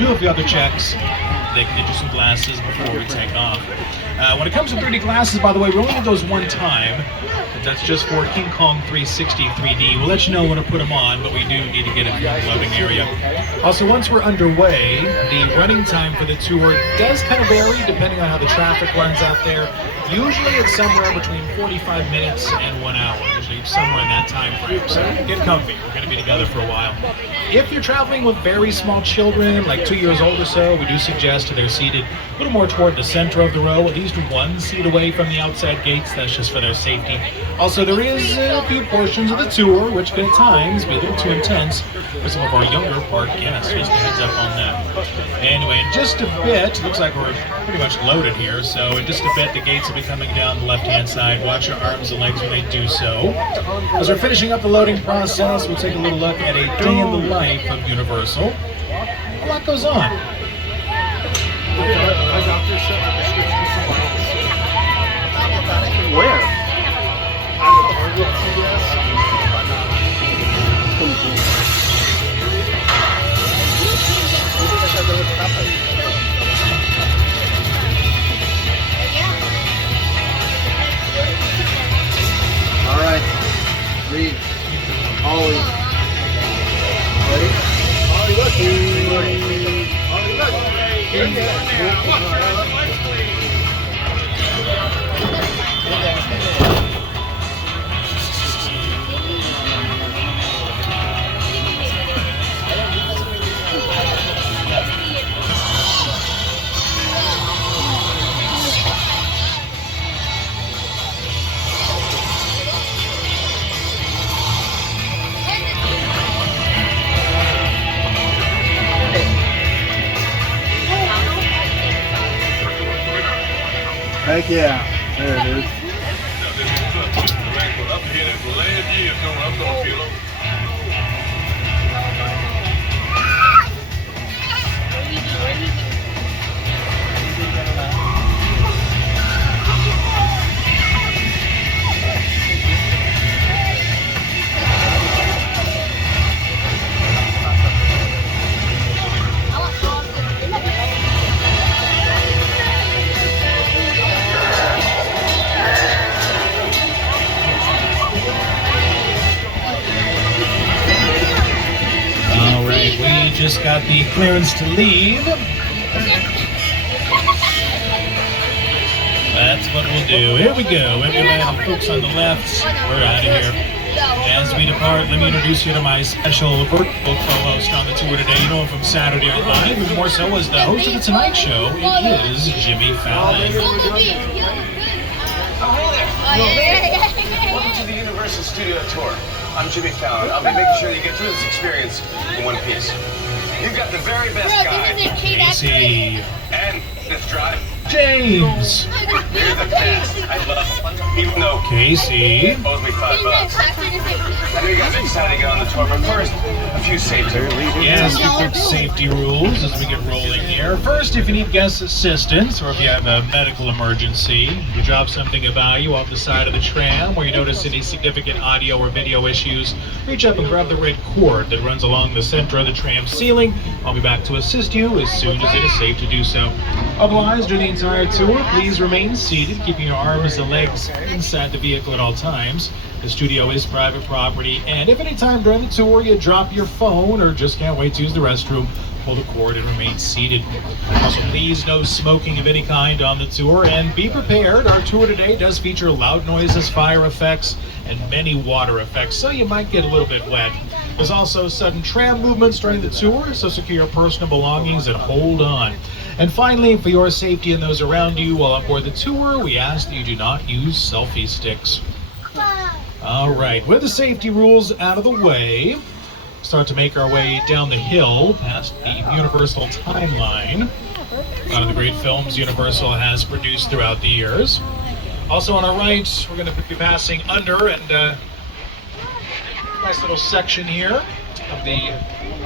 do a few other checks. They can get you some glasses before we take off. When it comes to 3D glasses, by the way, we only need those one time. That's just for King Kong 360 3D. We'll let you know when to put them on, but we do need to get them in the loading area. Also, once we're underway, the running time for the tour does kind of vary depending on how the traffic runs out there. Usually it's somewhere between 45 minutes and 1 hour, usually somewhere in that time frame. So get comfy, we're going to be together for a while. If you're traveling with very small children, like 2 years old or so, we do suggest they're seated a little more toward the center of the row, at least 1 seat away from the outside gates. That's just for their safety. Also, there is a few portions of the tour which can at times be a little too intense for some of our younger park guests. Just a heads up on that. Anyway, in just a bit, looks like we're pretty much loaded here, so in just a bit the gates will be coming down the left-hand side. Watch your arms and legs when they do so. As we're finishing up the loading process, we'll take a little look at a day in the life of Universal. A lot goes on. Where? All right, read. Ollie. Ready? Ollie, look. Ollie, look. Watch Heck yeah, there it is. Just got the clearance to leave. That's what we'll do. Here we go. Everybody, folks on the left, we're out of here. As we depart, let me introduce you to my special virtual co-host on the tour today. You know him from Saturday Night Live, and more so as the host of The Tonight Show. It is Jimmy Fallon. Oh, hey there. Welcome to the Universal Studio Tour. I'm Jimmy Fallon. I'll be making sure that you get through this experience in one piece. You've got the very best guide. Casey. And this drive. James. You're the best. I love them. Even though Casey. owes me $5. I know you guys are excited to get on the tour, but first, a few safety rules. Yes, a few quick safety rules as we get rolling here. First, if you need guest assistance or if you have a medical emergency, you drop something of value off the side of the tram, or you notice any significant audio or video issues, reach up and grab the red cord that runs along the center of the tram ceiling. I'll be back to assist you as soon as it is safe to do so. Otherwise, during the entire tour, please remain seated, keeping your arms and legs inside the vehicle at all times. The studio is private property, and if any time during the tour you drop your phone or just can't wait to use the restroom, pull the cord and remain seated. Also, please no smoking of any kind on the tour, and be prepared. Our tour today does feature loud noises, fire effects, and many water effects, so you might get a little bit wet. There's also sudden tram movements during the tour, so secure your personal belongings and hold on. And finally, for your safety and those around you while on board the tour, we ask that you do not use selfie sticks. All right, with the safety rules out of the way, start to make our way down the hill past the Universal timeline. One of the great films Universal has produced throughout the years. Also on our right, we're going to be passing under and nice little section here of the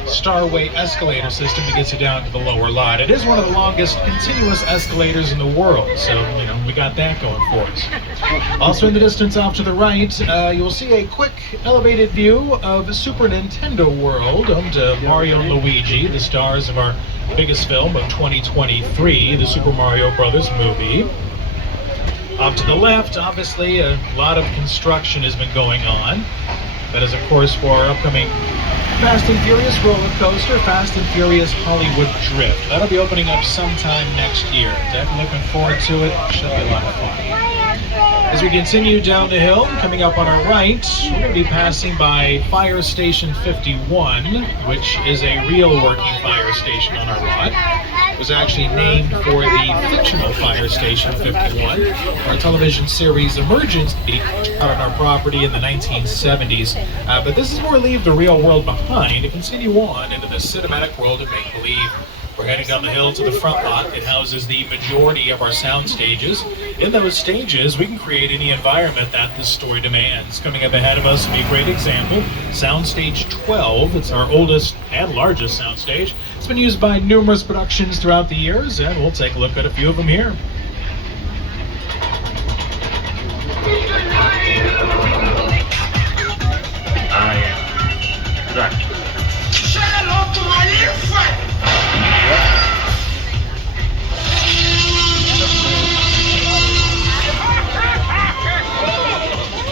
Starway escalator system that gets you down to the lower lot. It is one of the longest continuous escalators in the world, so you know we got that going for us. Also in the distance off to the right, you'll see a quick elevated view of Super Nintendo World, home to Mario and Luigi, the stars of our biggest film of 2023, the Super Mario Brothers movie. Off to the left, obviously, a lot of construction has been going on. That is, of course, for our upcoming Fast and Furious roller coaster, Fast and Furious Hollywood Drift. That'll be opening up sometime next year. Definitely looking forward to it. Should be a lot of fun. As we continue down the hill, coming up on our right, we're going to be passing by Fire Station 51, which is a real working fire station on our lot. It was actually named for the fictional Fire Station 51, our television series Emergency, out on our property in the 1970s. But this is where we leave the real world behind to continue on into the cinematic world of make-believe. We're heading down the hill to the front lot. It houses the majority of our sound stages. In those stages, we can create any environment that this story demands. Coming up ahead of us will be a great example. Soundstage 12. It's our oldest and largest soundstage. It's been used by numerous productions throughout the years, and we'll take a look at a few of them here. Say hello to my little friend.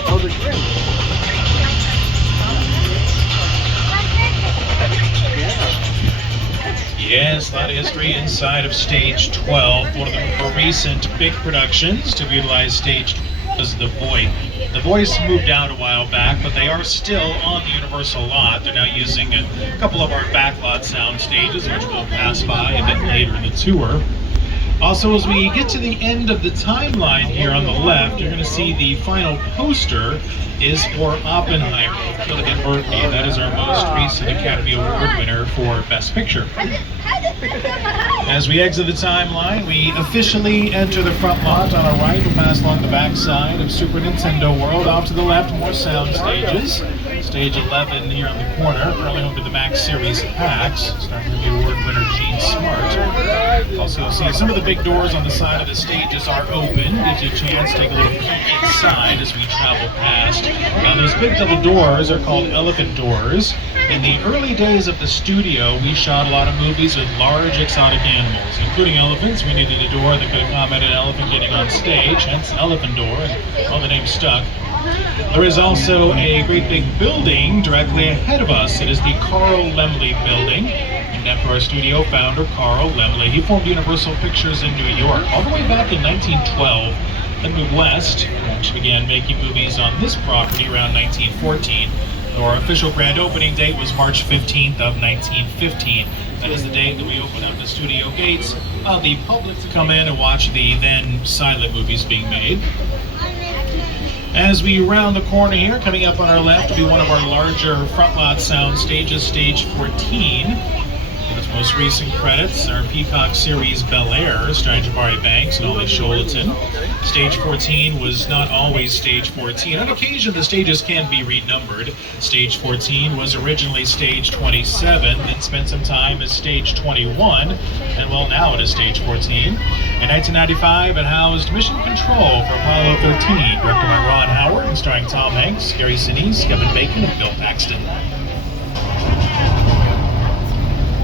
Oh, the green. Yes, a lot of history inside of Stage 12. One of the more recent big productions to utilize Stage 12 was The Voice. The Voice moved out a while back, but they are still on the Universal lot. They're now using a couple of our backlot sound stages, which we'll pass by a bit later in the tour. Also, as we get to the end of the timeline here on the left, you're going to see the final poster is for Oppenheimer with Cillian Murphy. That is our most recent Academy Award winner for Best Picture. As we exit the timeline, we officially enter the front lot. On our right, we'll pass along the back side of Super Nintendo World. Off to the left, more sound stages. Stage 11 here on the corner, currently home to the Max Series packs, starring the award winner Gene Smart. Also, you'll see some of the big doors on the side of the stages are open. Gives you a chance to take a little peek inside as we travel past. Now, those big double doors are called elephant doors. In the early days of the studio, we shot a lot of movies with large exotic animals, including elephants. We needed a door that could accommodate an elephant getting on stage, hence elephant door, and well, the name stuck. There is also a great big building directly ahead of us. It is the Carl Laemmle building, named after our studio founder, Carl Laemmle. He formed Universal Pictures in New York all the way back in 1912, then moved west, and began making movies on this property around 1914. Our official grand opening date was March 15th of 1915. That is the date that we opened up the studio gates, allowed the public to come in and watch the then silent movies being made. As we round the corner here, coming up on our left will be one of our larger front lot sound stages, Stage 14. Its most recent credits are Peacock series Bel Air, starring Jabari Banks and Ollie Sholaton. Stage 14 was not always Stage 14. On occasion, the stages can be renumbered. Stage 14 was originally Stage 27, then spent some time as Stage 21, and well, now it is Stage 14. In 1995, it housed Mission Control for Apollo 13, directed by Ron Howard and starring Tom Hanks, Gary Sinise, Kevin Bacon, and Bill Paxton.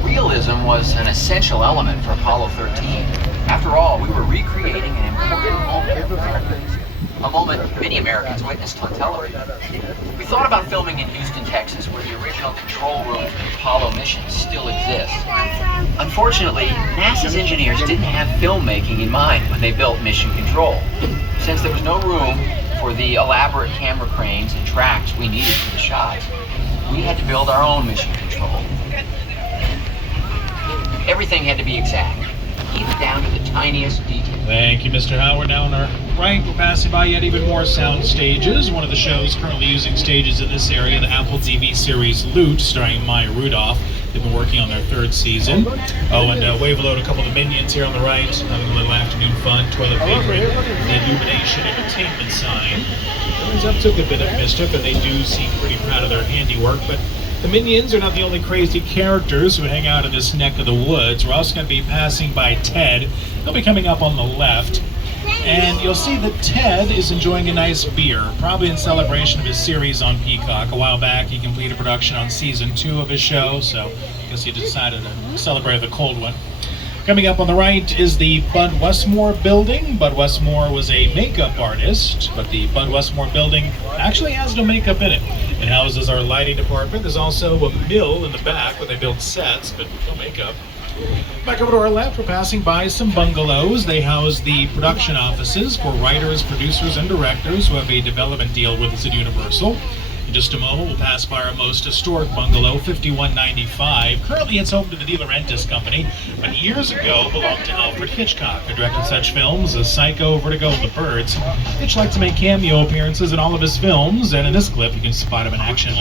Realism was an essential element for Apollo 13. After all, we were recreating an important moment for Americans, a moment many Americans witnessed on television. We thought about filming in Houston, Texas, where the original control room for the Apollo mission still exists. Unfortunately, NASA's engineers didn't have filmmaking in mind when they built Mission Control. Since there was no room for the elaborate camera cranes and tracks we needed for the shots, we had to build our own Mission Control. Everything had to be exact, even down to the tiniest detail. Thank you, Mr. Howard. Now on our right, we're passing by yet even more sound stages. One of the shows currently using stages in this area, the Apple TV series Loot, starring Maya Rudolph. They've been working on their third season. Oh, and wave hello to a couple of the minions here on the right, having a little afternoon fun, toilet paper, and illumination entertainment sign. Turns up took a bit of mischief, and they do seem pretty proud of their handiwork, but the Minions are not the only crazy characters who hang out in this neck of the woods. We're also going to be passing by Ted. He'll be coming up on the left. And you'll see that Ted is enjoying a nice beer, probably in celebration of his series on Peacock. A while back, he completed production on season 2 of his show, so I guess guess you decided to celebrate the cold one. Coming up on the right is the Bud Westmore building. Bud Westmore was a makeup artist, but the Bud Westmore building actually has no makeup in it. It houses our lighting department. There's also a mill in the back where they build sets, but no makeup. Back over to our left, we're passing by some bungalows. They house the production offices for writers, producers, and directors who have a development deal with us at Universal. In just a moment, we'll pass by our most historic bungalow, 5195. Currently, it's home to the De Laurentiis Company, but years ago belonged to Alfred Hitchcock, who directed such films as Psycho, Vertigo, and The Birds. Hitch liked to make cameo appearances in all of his films, and in this clip, you can spot him in action.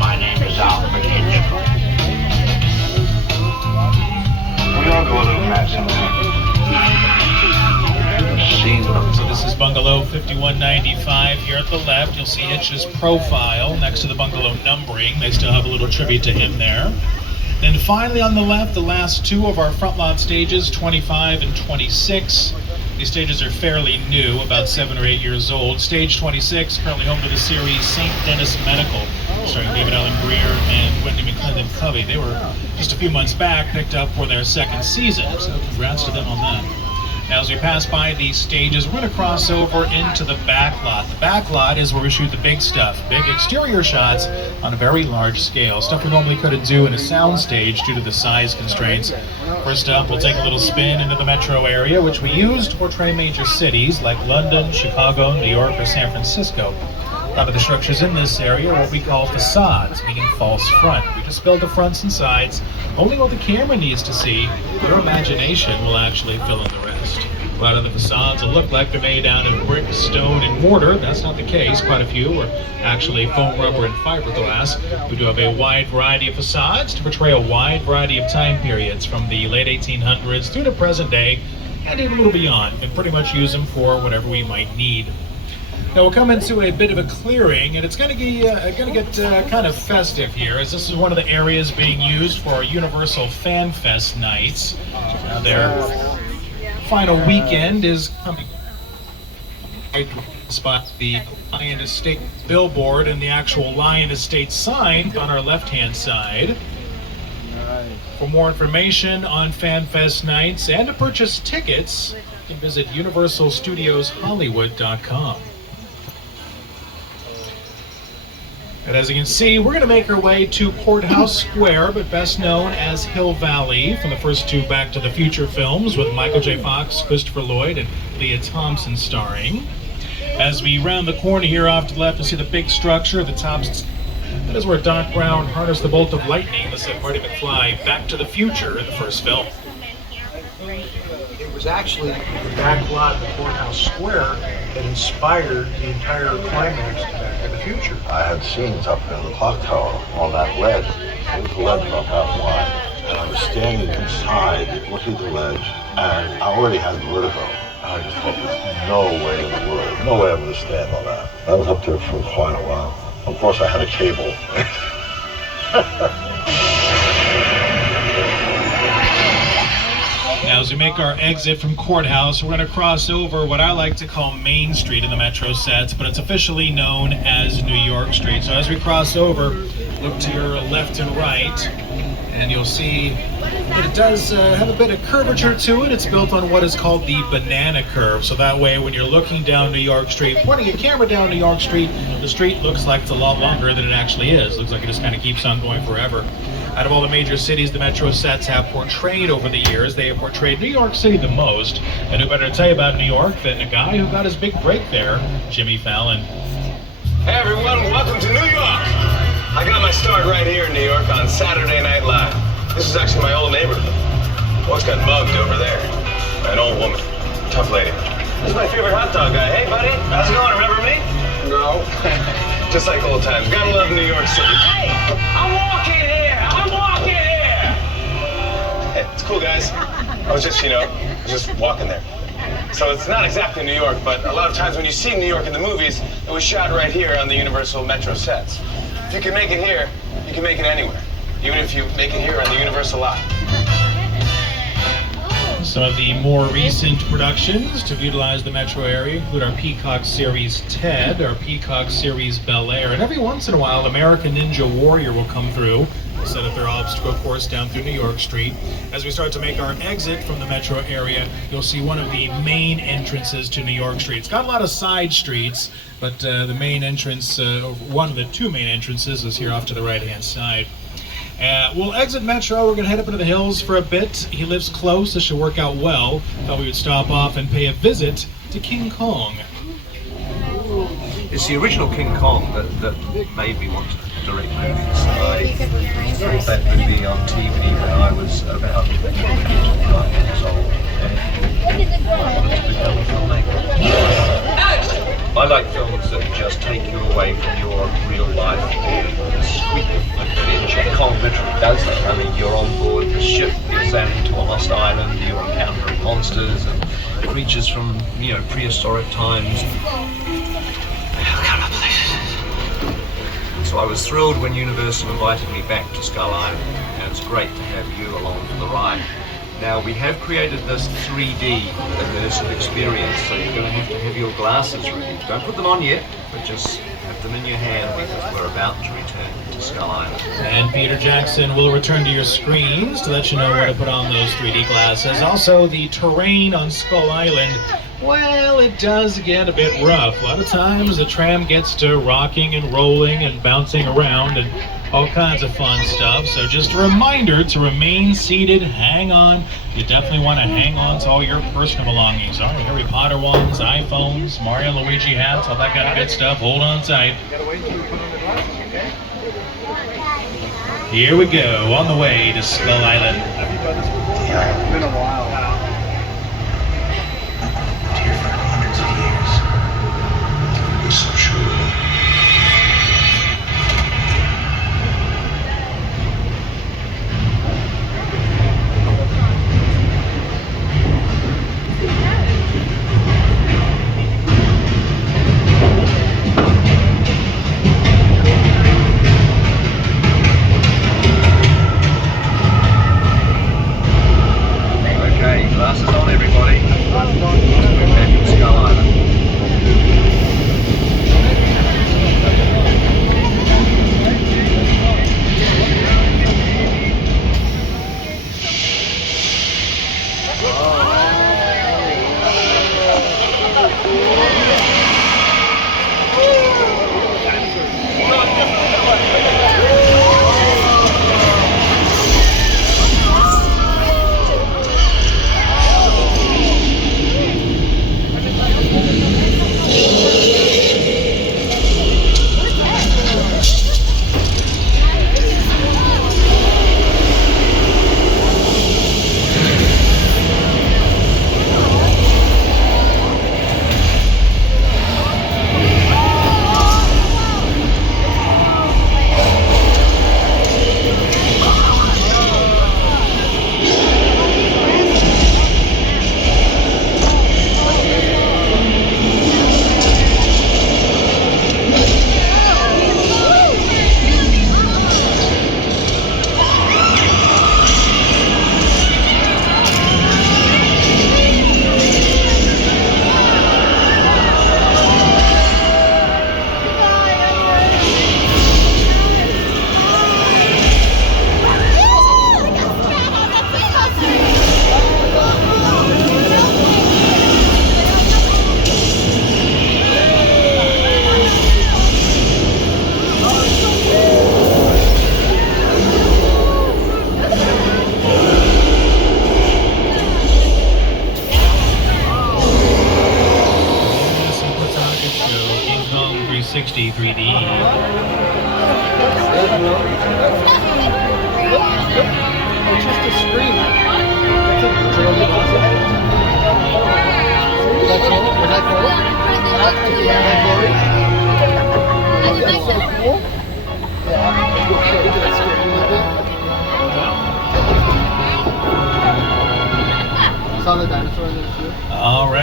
My name is Alfred Hitchcock. We all go a little mad sometimes. So this is bungalow 5195 here at the left. You'll see Hitch's profile next to the bungalow numbering. They still have a little tribute to him there. Then finally on the left, the last two of our front lot stages, 25 and 26. These stages are fairly new, about 7 or 8 years old. Stage 26, currently home to the series St. Denis Medical, starring David Allen Greer and Wendy McClendon Covey. They were just a few months back picked up for their second season, so congrats to them on that. Now, as we pass by these stages, we're going to cross over into the back lot. The back lot is where we shoot the big stuff, big exterior shots on a very large scale, stuff we normally couldn't do in a sound stage due to the size constraints. First up, we'll take a little spin into the metro area, which we use to portray major cities like London, Chicago, New York, or San Francisco. A lot of the structures in this area are what we call facades, meaning false front. We just build the fronts and sides. Only what the camera needs to see, your imagination will actually fill in the rest. A lot of the facades will look like they're made out of brick, stone, and mortar. That's not the case. Quite a few are actually foam, rubber, and fiberglass. We do have a wide variety of facades to portray a wide variety of time periods from the late 1800s through the present day and even a little beyond. We can pretty much use them for whatever we might need. Now we'll come into a bit of a clearing, and it's going to get kind of festive here, as this is one of the areas being used for Universal Fanfest nights. Their final weekend is coming. Spot the Lion Estate billboard and the actual Lion Estate sign on our left-hand side. For more information on Fanfest nights and to purchase tickets, you can visit UniversalStudiosHollywood.com. And as you can see, we're going to make our way to Courthouse Square, but best known as Hill Valley, from the first two Back to the Future films with Michael J. Fox, Christopher Lloyd, and Leah Thompson starring. As we round the corner here off to the left, you'll see the big structure at the top. That is where Doc Brown harnessed the bolt of lightning to set Marty McFly back to the future in the first film. It was actually the back lot of the Courthouse Square that inspired the entire climax to Back to the Future. I had scenes up in the clock tower on that ledge. It was a ledge about that wide. And I was standing inside looking at the ledge, and I already had vertigo. And I just thought, there's no way in the world, no way I'm going to stand on that. I was up there for quite a while. Of course, I had a cable. Now, as we make our exit from Courthouse, we're going to cross over what I like to call Main Street in the Metro sets, but it's officially known as New York Street. So as we cross over, look to your left and right, and you'll see that it does have a bit of curvature to it. It's built on what is called the banana curve. So that way, when you're looking down New York Street, pointing your camera down New York Street, the street looks like it's a lot longer than it actually is. Looks like it just kind of keeps on going forever. Out of all the major cities the Metro sets have portrayed over the years, they have portrayed New York City the most. And who better to tell you about New York than a guy who got his big break there, Jimmy Fallon. Hey everyone, welcome to New York. I got my start right here in New York on Saturday Night Live. This is actually my old neighborhood. Once got mugged over there by an old woman, tough lady. This is my favorite hot dog guy. Hey buddy, how's it going? Remember me? No. Just like old times. Gotta love New York City. Hey, I'm walking here. Hey, it's cool guys. I was just walking there. So it's not exactly New York, but a lot of times when you see New York in the movies, it was shot right here on the Universal Metro sets. If you can make it here, you can make it anywhere. Even if you make it here on the Universal lot. This Some of the more recent productions to utilize the metro area include our Peacock Series Ted, our Peacock Series Bel Air, and every once in a while American Ninja Warrior will come through, set up their obstacle course down through New York Street. As we start to make our exit from the metro area, you'll see one of the main entrances to New York Street. It's got a lot of side streets, but the main entrance, one of the two main entrances, is here off to the right-hand side. We'll exit Metro. We're going to head up into the hills for a bit. He lives close. This should work out well. Thought we would stop off and pay a visit to King Kong. It's the original King Kong that made me want to direct movies. I saw that movie on TV when I was about 9 years old, and I wanted to become a filmmaker. I like films that just take you away from your real life. Kong literally does that. I mean, you're on board the ship, you're sailing to a lost island, you're encountering monsters and creatures from, prehistoric times. So I was thrilled when Universal invited me back to Skull Island, and it's great to have you along for the ride. Now, we have created this 3D immersive experience, so you're going to have your glasses ready. Don't put them on yet, but just have them in your hand because we're about to return to Skull Island. And Peter Jackson will return to your screens to let you know where to put on those 3D glasses. Also, the terrain on Skull Island, well, it does get a bit rough. A lot of times the tram gets to rocking and rolling and bouncing around and all kinds of fun stuff. So just a reminder to remain seated, hang on. You definitely want to hang on to all your personal belongings. All right, Harry Potter ones, iPhones, Mario and Luigi hats, all that kind of good stuff. Hold on tight. Here we go, on the way to Skull Island. It's been a while. Here for hundreds of years. It was so true. Glasses on, everybody. We're back in Skull Island.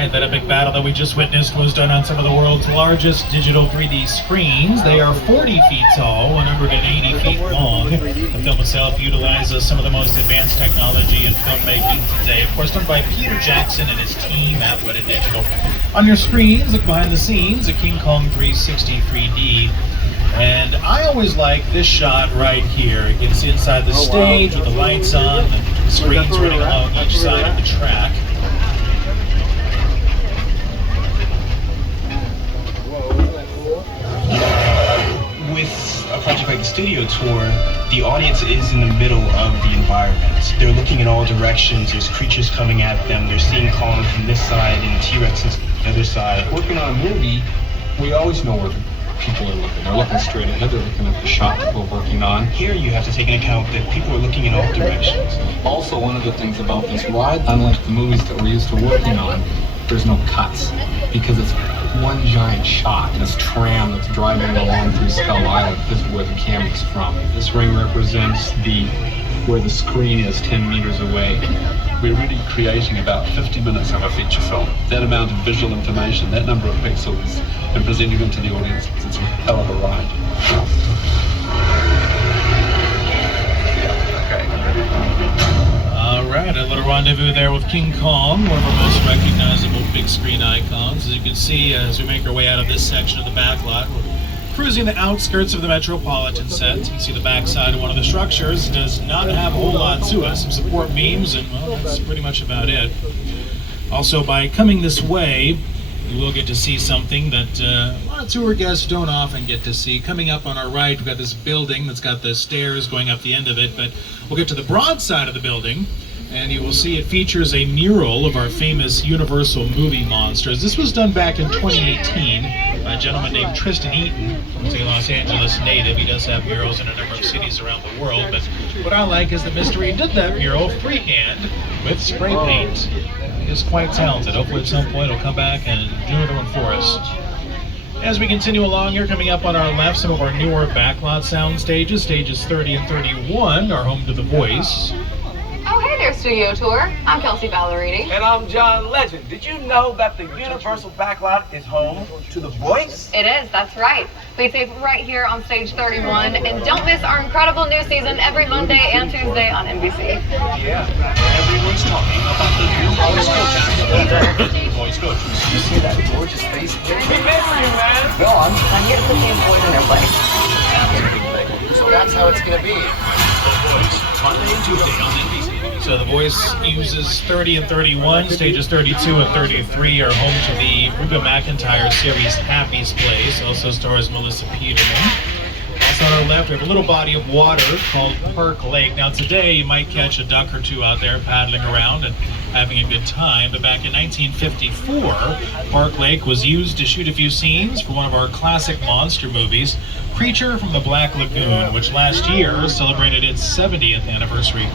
right, that epic battle that we just witnessed was done on some of the world's largest digital 3D screens. They are 40 feet tall, 180 feet long. The film itself utilizes some of the most advanced technology in filmmaking today. Of course, done by Peter Jackson and his team at Weta Digital. On your screens, look behind the scenes at King Kong 360 3D. And I always like this shot right here. It gets inside the stage with the lights on, the screens running along each side of the track. With a project like the studio tour, the audience is in the middle of the environment. They're looking in all directions, there's creatures coming at them, they're seeing Kong from this side and T-Rexes from the other side. Working on a movie, we always know where the people are looking. They're looking straight ahead, they're looking at the shot that we're working on. Here you have to take into account that people are looking in all directions. Also, one of the things about this ride, unlike the movies that we're used to working on, there's no cuts, because it's one giant shot. This tram that's driving along through Skull Island is where the camera's from. This ring represents where the screen is 10 meters away. We're really creating about 50 minutes of a feature film. That amount of visual information, that number of pixels, and presenting them to the audience, it's a hell of a ride. All right, a little rendezvous there with King Kong, one of our most recognizable big screen icons. As you can see, as we make our way out of this section of the back lot, we're cruising the outskirts of the Metropolitan set. You can see the backside of one of the structures does not have a whole lot to it. Some support beams, and well, that's pretty much about it. Also, by coming this way, you will get to see something that a lot of tour guests don't often get to see. Coming up on our right, we've got this building that's got the stairs going up the end of it, but we'll get to the broad side of the building, and you will see it features a mural of our famous Universal movie monsters. This was done back in 2018 by a gentleman named Tristan Eaton, who's a Los Angeles native. He does have murals in a number of cities around the world, but what I like is the mystery. He did that mural freehand with spray paint. He is quite talented. Hopefully at some point he'll come back and do another one for us. As we continue along here, coming up on our left, some of our newer backlot sound stages. Stages 30 and 31 are home to The Voice. Oh, hey there, Studio Tour. I'm Kelsey Ballerini. And I'm John Legend. Did you know that the Universal Backlot is home to The Voice? It is, that's right. We tape right here on stage 31, and don't miss our incredible new season every Monday and Tuesday on NBC. Yeah, everyone's talking about the new Voice Coach. Voice Coach. You see that gorgeous face? We miss you, man. No, I'm here to put the employees in their place. So that's how it's going to be. The Voice, Monday and Tuesday on NBC. So The Voice uses 30 and 31. Stages 32 and 33 are home to the Reba McEntire series Happy's Place. Also stars Melissa Peterman. Also on our left, we have a little body of water called Park Lake. Now today, you might catch a duck or two out there paddling around and having a good time. But back in 1954, Park Lake was used to shoot a few scenes for one of our classic monster movies, Creature from the Black Lagoon, which last year celebrated its 70th anniversary.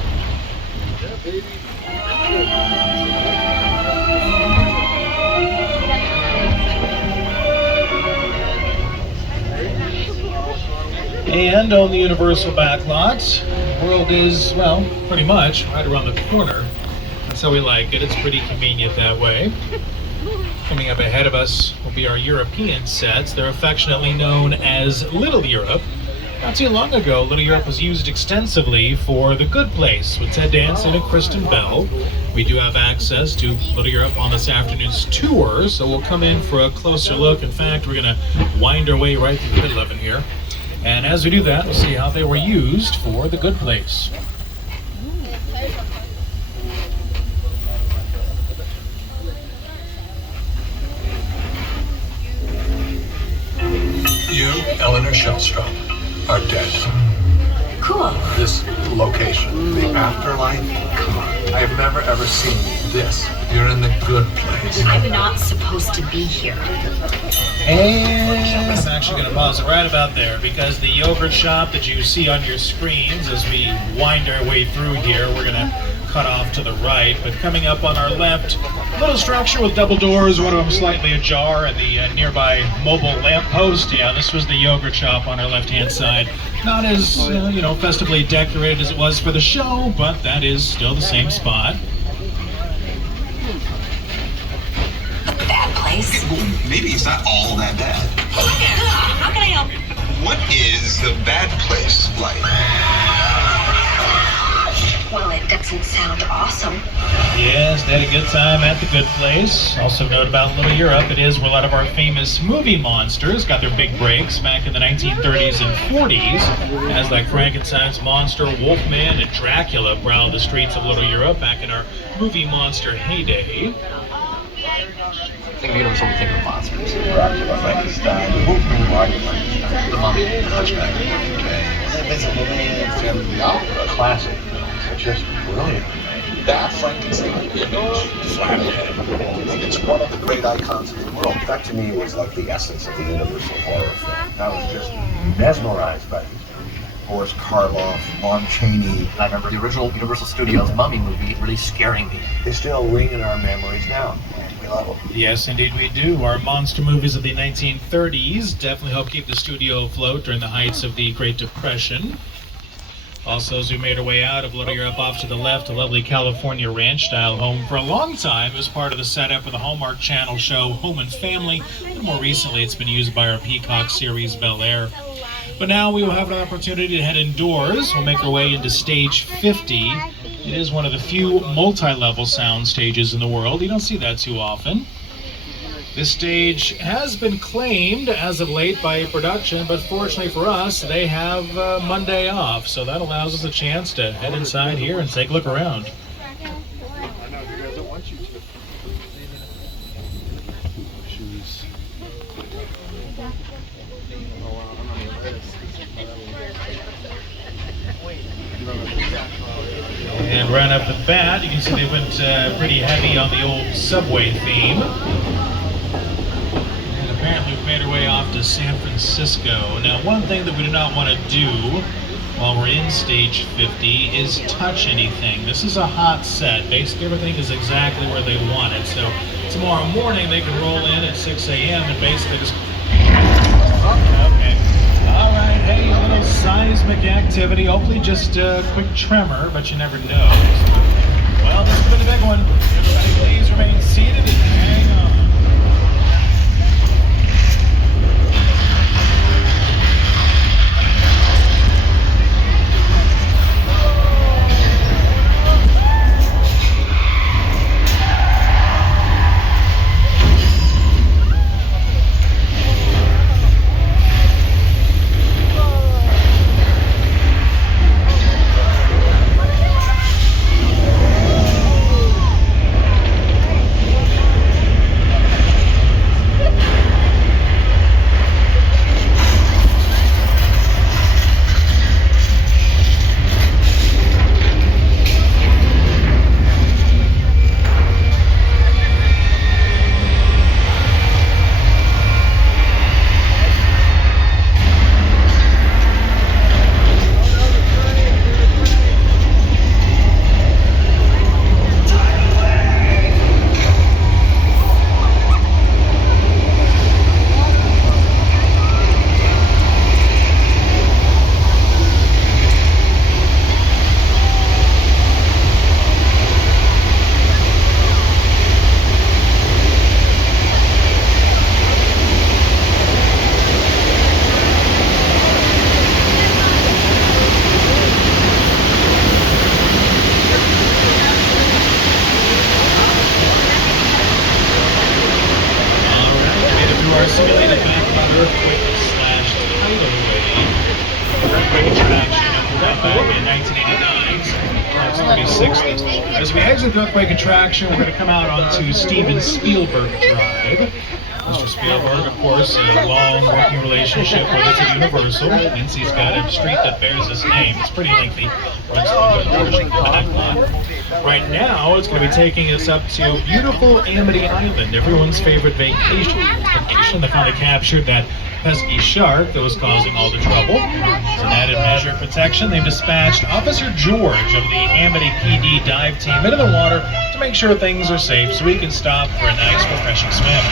And on the Universal backlot, the world is, well, pretty much right around the corner. That's how we like it. It's pretty convenient that way. Coming up ahead of us will be our European sets. They're affectionately known as Little Europe. Not too long ago, Little Europe was used extensively for The Good Place with Ted Danson and Kristen Bell. We do have access to Little Europe on this afternoon's tour, so we'll come in for a closer look. In fact, we're going to wind our way right through the middle of it here. And as we do that, we'll see how they were used for The Good Place. You, Eleanor Shellstrom, are dead. Cool. This location, the afterlife, come on. I have never ever seen this. You're in the good place. I'm not supposed to be here. And I'm actually going to pause it right about there, because the yogurt shop that you see on your screens as we wind our way through here, we're going to cut off to the right. But coming up on our left, a little structure with double doors, one of them slightly ajar, and the nearby mobile lamppost. Yeah, this was the yogurt shop on our left-hand side. Not as, festively decorated as it was for the show, but that is still the same spot. place. Okay, well, maybe it's not all that bad. How can I help? What is the bad place like? Well, it doesn't sound awesome. Yes, they had a good time at the good place. Also note about Little Europe, it is where a lot of our famous movie monsters got their big breaks back in the 1930s and 40s, as like Frankenstein's monster, Wolfman, and Dracula prowled the streets of Little Europe back in our movie monster heyday. Think of Universal, we think of monsters. Dracula, Frankenstein, the Wolfman, Frankenstein, The Mummy. the Hunchback of Notre Dame, the Invisible Man, Family of the Opera, classic. It's just brilliant. That Frankenstein image, Flathead, it's one of the great icons of the world. That to me was like the essence of the Universal horror film. I was just mesmerized by these movies. Boris Karloff, Lon Chaney. I remember the original Universal Studios Mummy movie really scaring me. They still ring in our memories now. We love them. Yes, indeed we do. Our monster movies of the 1930s definitely helped keep the studio afloat during the heights of the Great Depression. Also, as we made our way out of Little Europe off to the left, a lovely California ranch-style home. For a long time, it was part of the setup for the Hallmark Channel show Home and Family, and more recently it's been used by our Peacock series Bel Air. But now we will have an opportunity to head indoors. We'll make our way into stage 50. It is one of the few multi-level sound stages in the world. You don't see that too often. This stage has been claimed as of late by production, but fortunately for us, they have Monday off, so that allows us a chance to head inside here and take a look around. And right off the bat, you can see they went pretty heavy on the old subway theme. Apparently we've made our way off to San Francisco. Now, one thing that we do not want to do while we're in stage 50 is touch anything. This is a hot set. Basically everything is exactly where they want it. So tomorrow morning they can roll in at 6 a.m. and basically just... Okay. All right, hey, a little seismic activity. Hopefully just a quick tremor, but you never know. Well, this has been a big one. Everybody please remain seated and hang on. Simulated backlot earthquake slash tidal wave. Earthquake attraction back in 1989, March 36th. As we exit the earthquake attraction, we're going to come out onto Steven Spielberg Drive. Mr. Spielberg, of course, a long working relationship with us at Universal. Hence, he's got a street that bears his name. It's pretty lengthy. Runs through a portion of the backlot. Right now, it's going to be taking us up to beautiful Amity Island, everyone's favorite vacation. They finally captured that pesky shark that was causing all the trouble. As an added measure of protection, they've dispatched Officer George of the Amity PD dive team into the water to make sure things are safe so we can stop for a nice, refreshing swim.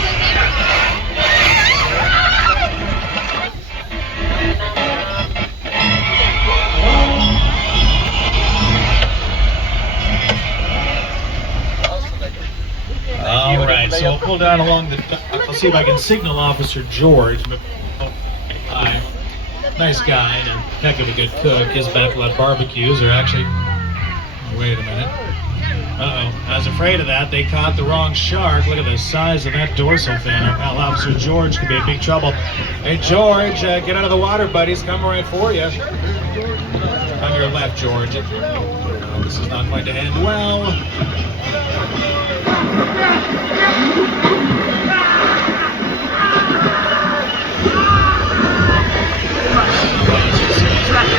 All right, so we'll pull pull down along the dock. I'll see if I can signal Officer George. Hi. Nice guy and a heck of a good cook. His backlot barbecues are actually... Wait a minute. Uh-oh. I was afraid of that. They caught the wrong shark. Look at the size of that dorsal fin. Our pal Officer George could be in big trouble. Hey, George, get out of the water, buddies. Coming right for you. On your left, George. Oh, this is not going to end well.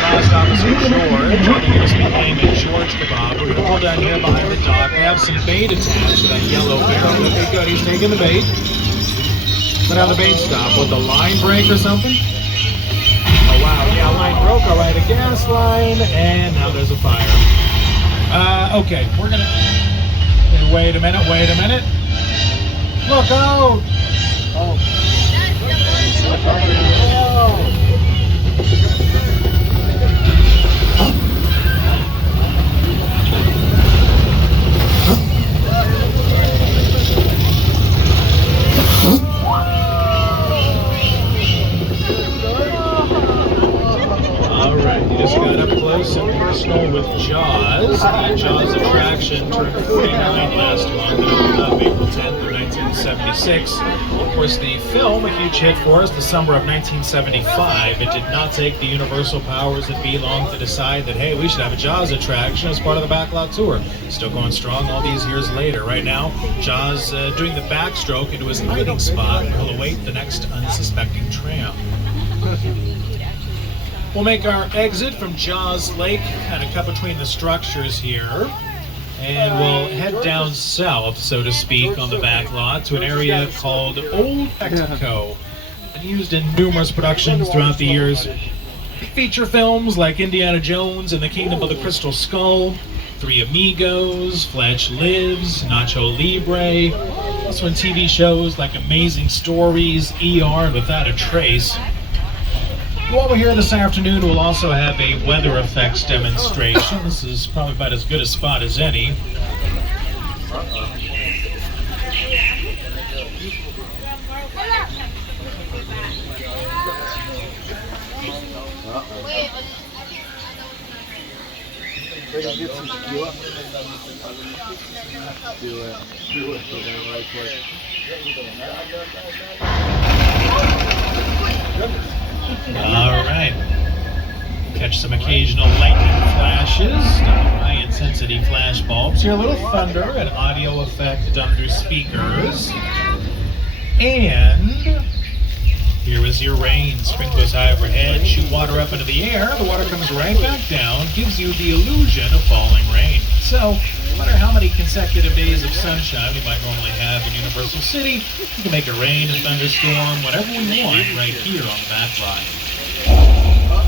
Last Officer George, I think it'll be named George Kebab. We're going to pull down here behind the dock. They have some bait attached to that yellow barrel. Okay, good. He's taking the bait. But how the bait stop? Would the line break or something? Oh, wow. Yeah, line broke. All right, a gas line. And now there's a fire. Okay, we're going to... Wait a minute. Look out! Oh. Just got up close and personal with Jaws. The Jaws attraction turned 49 last month. It opened up April 10th of 1976. Of course, the film, a huge hit for us, the summer of 1975. It did not take the Universal powers that be long to decide that, hey, we should have a Jaws attraction as part of the backlot tour. Still going strong all these years later. Right now, Jaws doing the backstroke into his hiding spot where he'll await the next unsuspecting tram. We'll make our exit from Jaws Lake, kind of cut between the structures here, and we'll head down south, so to speak, on the back lot to an area called Old Mexico, and used in numerous productions throughout the years. Feature films like Indiana Jones and the Kingdom of the Crystal Skull, Three Amigos, Fletch Lives, Nacho Libre, also in TV shows like Amazing Stories, ER, and Without a Trace. While we're here this afternoon, we'll also have a weather effects demonstration. This is probably about as good a spot as any. All right. Catch some occasional lightning flashes, high intensity flash bulbs. Hear a little thunder, an audio effect done through speakers. And here is your rain. Sprinklers high overhead, shoot water up into the air. The water comes right back down, gives you the illusion of falling rain. So, no matter how many consecutive days of sunshine we might normally have in Universal City, we can make it rain, a thunderstorm, whatever we want right here on the back lot.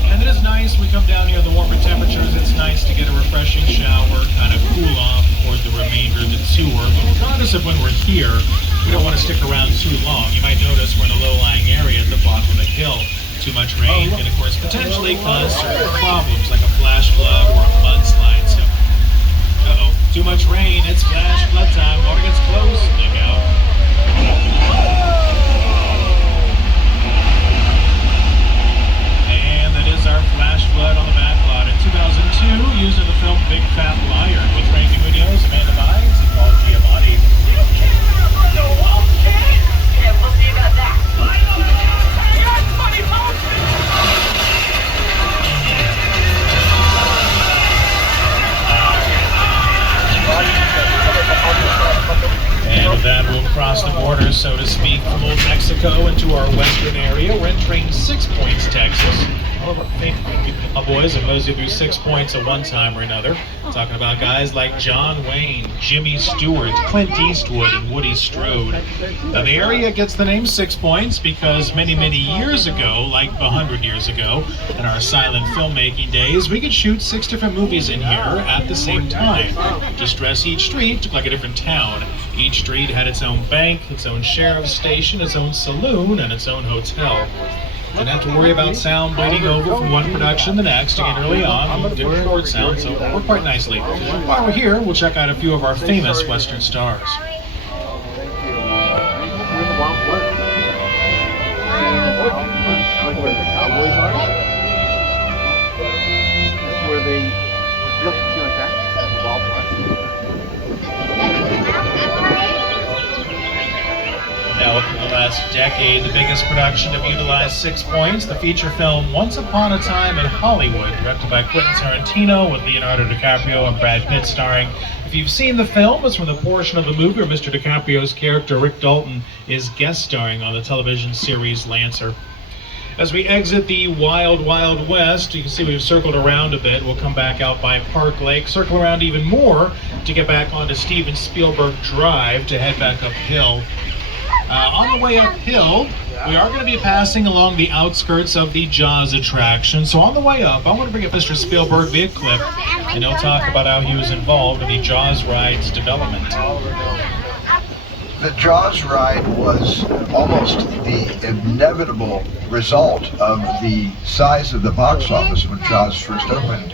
And it is nice, we come down here in the warmer temperatures, it's nice to get a refreshing shower, kind of cool off before the remainder of the tour. But regardless of when we're here, we don't want to stick around too long. You might notice we're in a low-lying area at the bottom of the hill. Too much rain can, of course, potentially cause certain problems like a flash flood or a mudslide. So, too much rain, it's flash flood time. Water gets close, look out. And that is our flash flood on the back lot in 2002, using the film Big Fat Liar with Randy Munoz, Amanda Bynes, and Paul Giamatti. Yeah, we'll see about that. And with that, we'll cross the border, so to speak, from Old Mexico into our western area. We're entering 6 Points, Texas. All of our favorite boys have moseyed through 6 Points at one time or another. Talking about guys like John Wayne, Jimmy Stewart, Clint Eastwood, and Woody Strode. Now, the area gets the name 6 Points because many, many years ago, like 100 years ago, in our silent filmmaking days, we could shoot 6 different movies in here at the same time. Just dress each street looked like a different town. Each street had its own bank, its own sheriff's station, its own saloon, and its own hotel. Didn't have to worry about sound bleeding over from one production to the next. Again, early on, we did record sound, so it worked quite nicely. While we're here, we'll check out a few of our famous Western stars. last decade. The biggest production to utilize 6 points, the feature film Once Upon a Time in Hollywood, directed by Quentin Tarantino with Leonardo DiCaprio and Brad Pitt starring. If you've seen the film, it's from the portion of the movie where Mr. DiCaprio's character Rick Dalton is guest starring on the television series Lancer. As we exit the Wild Wild West, you can see we've circled around a bit. We'll come back out by Park Lake, circle around even more to get back onto Steven Spielberg Drive to head back uphill. On the way uphill, we are going to be passing along the outskirts of the Jaws attraction. So on the way up, I want to bring up Mr. Spielberg via clip, and he'll talk about how he was involved in the Jaws ride's development. The Jaws ride was almost the inevitable result of the size of the box office when Jaws first opened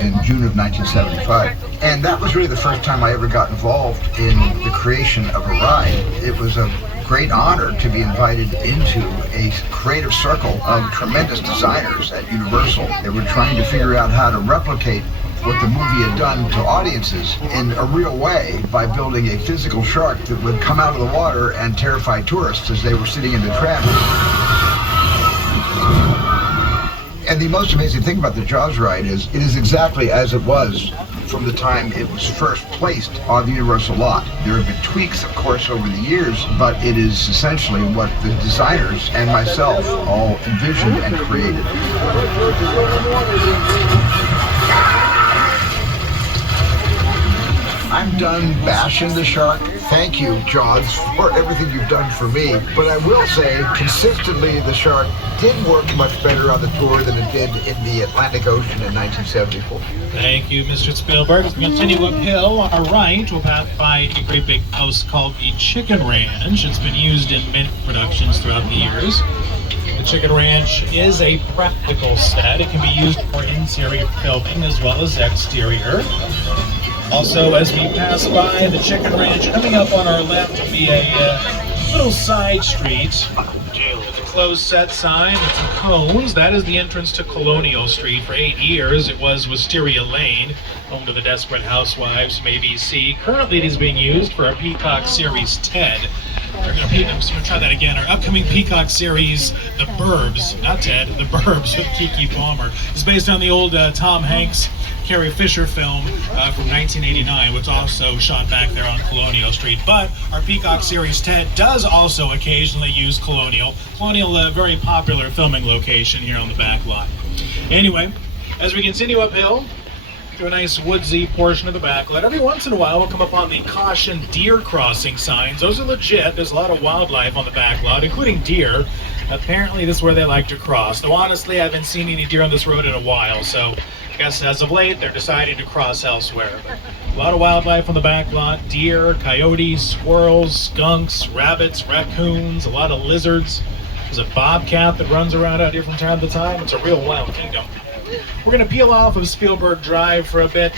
in June of 1975. And that was really the first time I ever got involved in the creation of a ride. It was a great honor to be invited into a creative circle of tremendous designers at Universal. They were trying to figure out how to replicate what the movie had done to audiences in a real way by building a physical shark that would come out of the water and terrify tourists as they were sitting in the tram. And the most amazing thing about the Jaws ride is it is exactly as it was from the time it was first placed on the Universal lot. There have been tweaks, of course, over the years, but it is essentially what the designers and myself all envisioned and created. I'm done bashing the shark. Thank you, Jaws, for everything you've done for me. But I will say, consistently, the shark did work much better on the tour than it did in the Atlantic Ocean in 1974. Thank you, Mr. Spielberg. As we continue uphill, on our right, we'll pass by a great big house called the Chicken Ranch. It's been used in many productions throughout the years. The Chicken Ranch is a practical set. It can be used for interior filming as well as exterior. Also, as we pass by the Chicken Ranch, coming up on our left will be a little side street with a closed set sign and some cones. That is the entrance to Colonial Street. For 8 years, it was Wisteria Lane, home to the Desperate Housewives from ABC. Currently, it is being used for our Peacock series Ted. We're going to try that again. Our upcoming Peacock series, The Burbs, not Ted, The Burbs with Keke Palmer, is based on the old Tom Hanks, Carrie Fisher film from 1989, which also shot back there on Colonial Street. But our Peacock series Ted does also occasionally use Colonial. Colonial, a very popular filming location here on the back lot. Anyway, as we continue uphill to a nice woodsy portion of the back lot, every once in a while we'll come upon the caution deer crossing signs. Those are legit. There's a lot of wildlife on the back lot, including deer. Apparently this is where they like to cross. Though honestly, I haven't seen any deer on this road in a while, so I guess as of late they're deciding to cross elsewhere. But a lot of wildlife on the back lot: deer, coyotes, squirrels, skunks, rabbits, raccoons, a lot of lizards. There's a bobcat that runs around out here from time to time. It's a real wild kingdom. We're going to peel off of Spielberg Drive for a bit.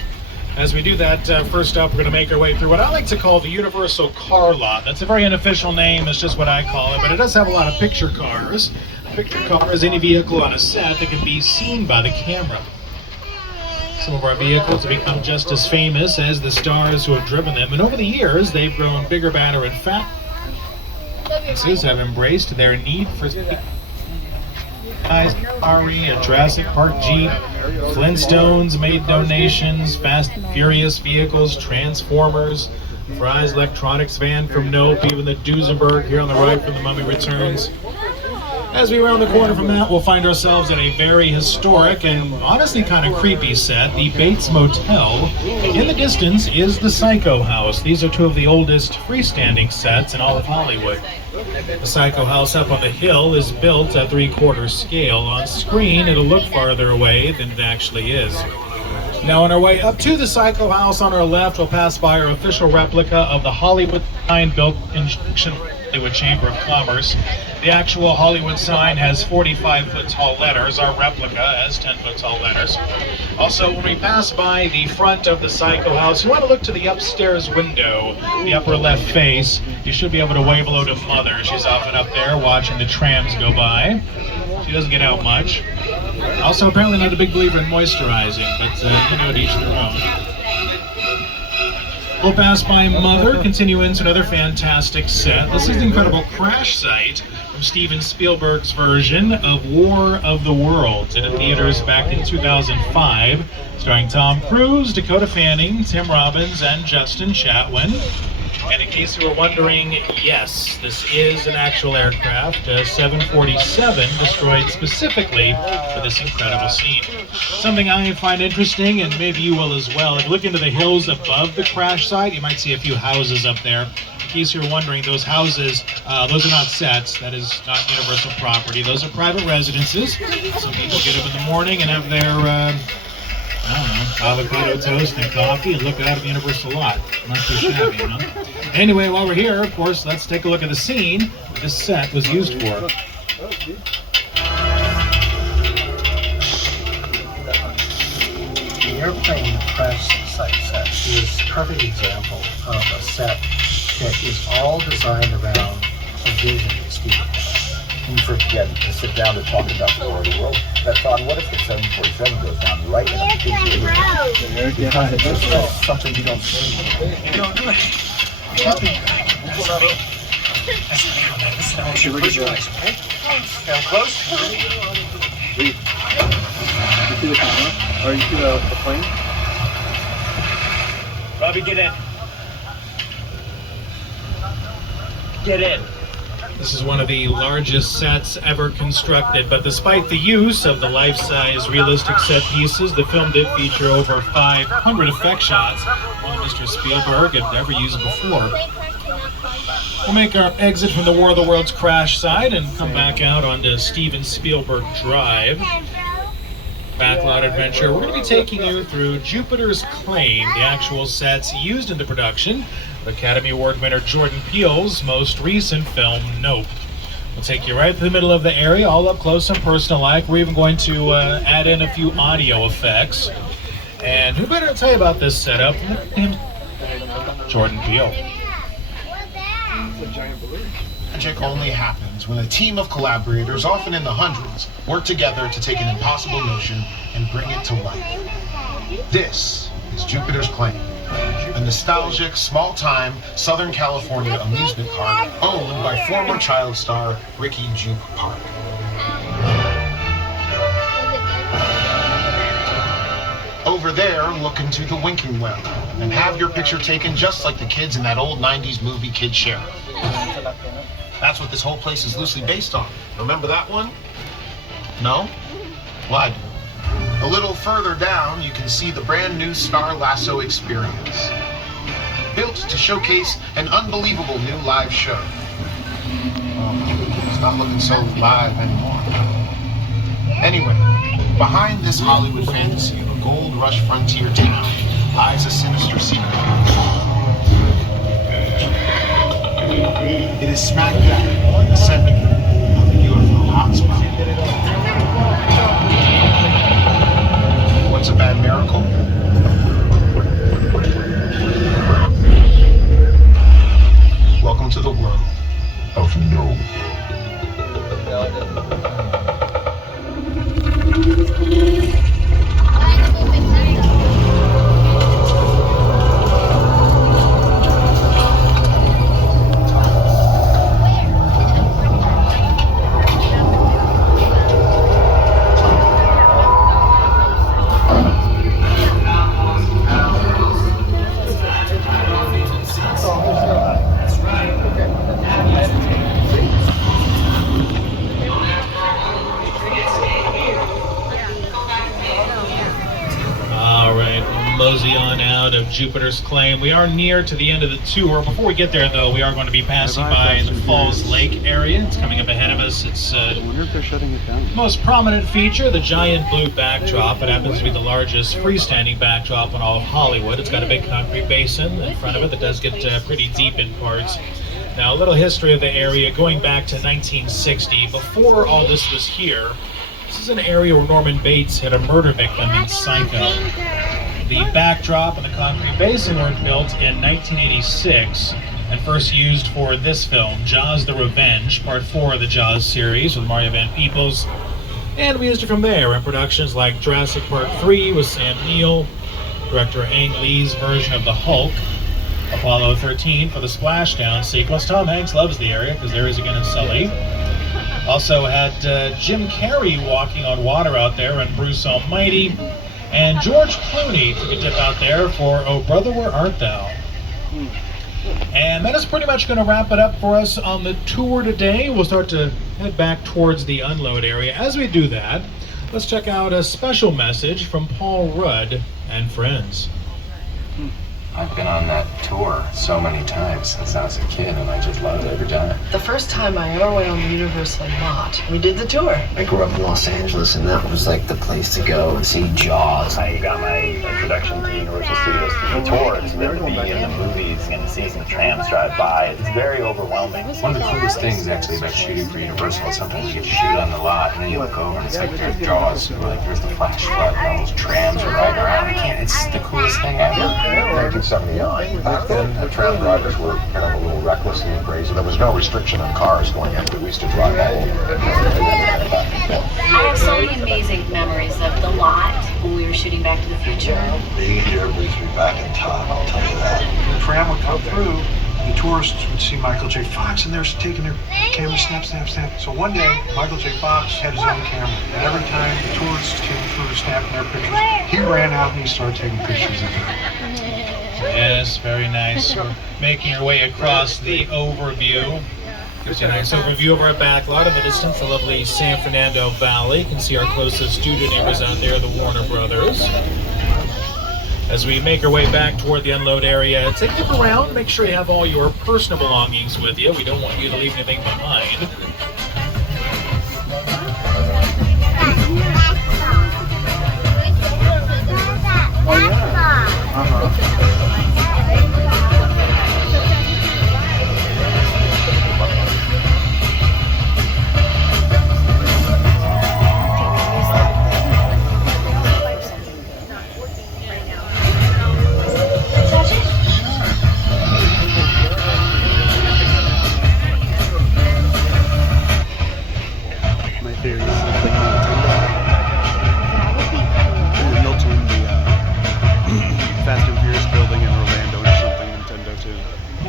As we do that, first up, we're going to make our way through what I like to call the Universal Car Lot. That's a very unofficial name, it's just what I call it, but it does have a lot of picture cars. A picture car is any vehicle on a set that can be seen by the camera. Some of our vehicles have become just as famous as the stars who have driven them, and over the years, they've grown bigger, badder, and fat. Audiences have embraced their need for Ari, a Jurassic Park Jeep, Flintstones made donations, Fast and Furious vehicles, Transformers, Fry's Electronics van from Nope, even the Duesenberg here on the right from The Mummy Returns. As we round the corner from that, we'll find ourselves at a very historic and honestly kind of creepy set, the Bates Motel. In the distance is the Psycho House. These are two of the oldest freestanding sets in all of Hollywood. The Psycho House up on the hill is built at 3/4 scale. On screen, it'll look farther away than it actually is. Now on our way up to the Psycho House on our left, we'll pass by our official replica of the Hollywood sign built in Hollywood Chamber of Commerce. The actual Hollywood sign has 45-foot tall letters. Our replica has 10-foot tall letters. Also, when we pass by the front of the Psycho House, you want to look to the upstairs window, the upper left face. You should be able to wave hello to Mother. She's often up there watching the trams go by. She doesn't get out much. Also, apparently not a big believer in moisturizing, but to each their own. We'll pass by Mother, continue into another fantastic set. This is the incredible crash site from Steven Spielberg's version of War of the Worlds, in theaters back in 2005, starring Tom Cruise, Dakota Fanning, Tim Robbins, and Justin Chatwin. And in case you were wondering, yes, this is an actual aircraft, a 747 destroyed specifically for this incredible scene. Something I find interesting, and maybe you will as well, if you look into the hills above the crash site, you might see a few houses up there. In case you're wondering, those houses, those are not sets. That is not Universal property. Those are private residences. Some people get up in the morning and have their I don't know, avocado toast and coffee and look out at the Universal lot. Not too shabby, you know? Anyway, while we're here, of course, let's take a look at the scene this set was used for. The airplane crash site set is a perfect example of a set that is all designed around a vision that Steve had. We forget to sit down to talk about the War of the World. That thought, what if the 747 goes down right in a big balloon? Because it's just something you don't see. You don't do it. Close your eyes, okay? Stand close. You see the camera? Or you see the plane? Robbie, get in. Get in. This is one of the largest sets ever constructed, but despite the use of the life-size realistic set pieces, the film did feature over 500 effect shots, one that Mr. Spielberg had never used before. We'll make our exit from the War of the Worlds crash site and come back out onto Steven Spielberg Drive. Backlot adventure. We're going to be taking you through Jupiter's Claim, the actual sets used in the production of Academy Award winner Jordan Peele's most recent film, Nope. We'll take you right to the middle of the area, all up close and personal like. We're even going to add in a few audio effects. And who better to tell you about this setup than Jordan Peele. Magic only happens when a team of collaborators, often in the hundreds, work together to take an impossible notion and bring it to life. This is Jupiter's Claim, a nostalgic, small-time Southern California amusement park owned by former child star Ricky Juke Park. Over there, look into the winking well and have your picture taken just like the kids in that old 90s movie Kid Sheriff. That's what this whole place is loosely based on. Remember that one? No? Well, I do. A little further down, you can see the brand new Star Lasso experience. Built to showcase an unbelievable new live show. Oh, it's not looking so live anymore. Anyway, behind this Hollywood fantasy of a gold rush frontier town lies a sinister secret. It is smack dab in the center of the UFO hotspot. What's a bad miracle? Welcome to the world of no. Mosey on out of Jupiter's Claim. We are near to the end of the tour. Before we get there, though, we are going to be passing by the Falls Lake area. It's coming up ahead of us. It's the most prominent feature, the giant blue backdrop. It happens to be the largest freestanding backdrop in all of Hollywood. It's got a big concrete basin in front of it that does get pretty deep in parts. Now, a little history of the area going back to 1960. Before all this was here, this is an area where Norman Bates hit a murder victim in Psycho. The backdrop and the concrete basin were built in 1986 and first used for this film, Jaws the Revenge, part 4 of the Jaws series with Mario Van Peebles. And we used it from there in productions like Jurassic Park 3 with Sam Neill, director Ang Lee's version of The Hulk, Apollo 13 for the splashdown sequence. Tom Hanks loves the area because there is again in Sully. Also had Jim Carrey walking on water out there and Bruce Almighty. And George Clooney took a dip out there for Oh Brother, Where Art Thou? And that is pretty much going to wrap it up for us on the tour today. We'll start to head back towards the unload area. As we do that, let's check out a special message from Paul Rudd and friends. I've been on that tour so many times since I was a kid, and I just love it every time. The first time I ever went on the Universal lot, we did the tour. I grew up in Los Angeles, and that was like the place to go and see Jaws. I got my introduction to Universal Studios through the tours, and then to be in the movies and seeing some trams drive by. It's very overwhelming. One of the coolest things, actually, about shooting for Universal is sometimes you get to shoot on the lot, and then you look over, and it's like there's Jaws, or like there's the Flash Flood, and all those trams are riding around. It's the coolest thing ever. 1979. Back then, the tram drivers were kind of a little reckless and crazy. There was no restriction on cars going in. We used to drive all over. I have so many amazing memories of the lot when we were shooting Back to the Future. Being here brings me back in time, I'll tell you that. The tram would come through, the tourists would see Michael J. Fox, and they're taking their camera snap. So one day, Michael J. Fox had his own camera, and every time the tourists came through to snap their pictures, he ran out and he started taking pictures of them. Yes, very nice. We're making our way across the overview. Gives you a nice overview of our back lot. In the distance, the lovely San Fernando Valley. You can see our closest studio neighbors out there, the Warner Brothers. As we make our way back toward the unload area, take a look around. Make sure you have all your personal belongings with you. We don't want you to leave anything behind. My theory is something Milton, the Fast and Furious building in Orlando or something, Nintendo too.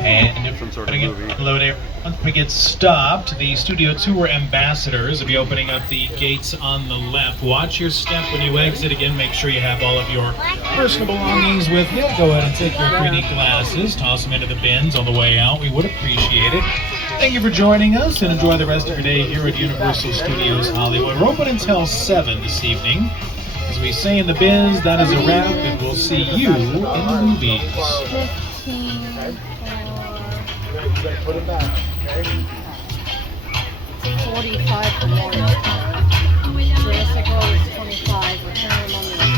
And some sort of movie. Once we get stopped, the studio tour ambassadors will be opening up the gates on the left. Watch your step when you exit. Again, make sure you have all of your personal belongings with you. Go ahead and take your 3D glasses, toss them into the bins on the way out. We would appreciate it. Thank you for joining us, and enjoy the rest of your day here at Universal Studios Hollywood. We're open until 7 this evening. As we say in the biz, that is a wrap, and we'll see you in the movies. 45 for Mario Kart. Jurassic World is 25. Return of the Mummy